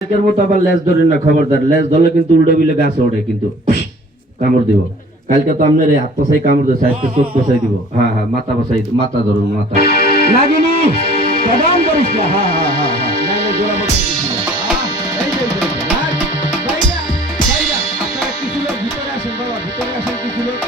এর মতো আবার লেজ ধরেন না, খবরদার। লেজ ধরলে কিন্তু উল্টো বিলে গাছ ওঠে, কিন্তু কামড় দিব। কালকে তো আপনার এই হাত পাশাই কামড় দিচ্ছে, আজকে চোখ পাশাই দিব। হ্যাঁ হ্যাঁ, মাথা পাশাই, মাথা ধরুন, মাথা নাগিনি প্রদান করিস না। হ্যাঁ হ্যাঁ হ্যাঁ হ্যাঁ, নাইলে জোড়া বলতে দিস না। এই যে আপনারা কিছু লোক ভিতরে আসেন বাবা, ভিতরে আসেন কিছু লোক।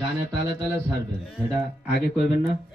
গানে তালে তালে ছাড়বেন, সেটা আগে কইবেন না।